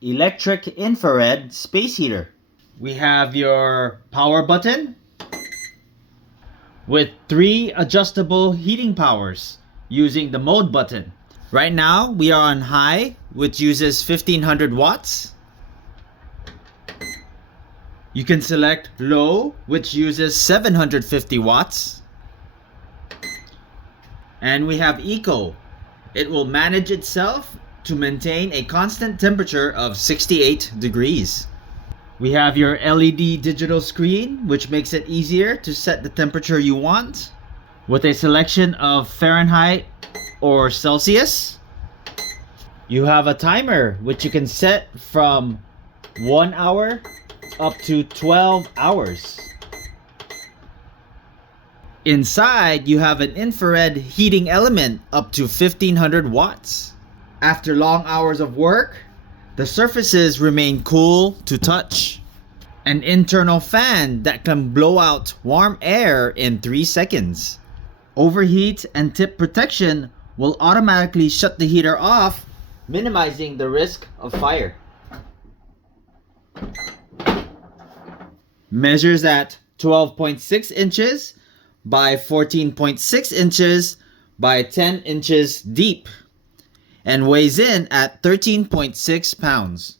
electric infrared space heater. We have your power button with 3 adjustable heating powers using the mode button. Right now we are on high, which uses 1500 watts. You can select low, which uses 750 watts. And we have eco. It will manage itself to maintain a constant temperature of 68 degrees. We have your LED digital screen, which makes it easier to set the temperature you want with a selection of Fahrenheit or Celsius. You have a timer, which you can set from 1 hour up to 12 hours. Inside, you have an infrared heating element up to 1500 watts. After long hours of work, the surfaces remain cool to touch. An internal fan that can blow out warm air in 3 seconds. Overheat and tip protection will automatically shut the heater off, minimizing the risk of fire. Measures at 12.6 inches by 14.6 inches by 10 inches deep and weighs in at 13.6 pounds.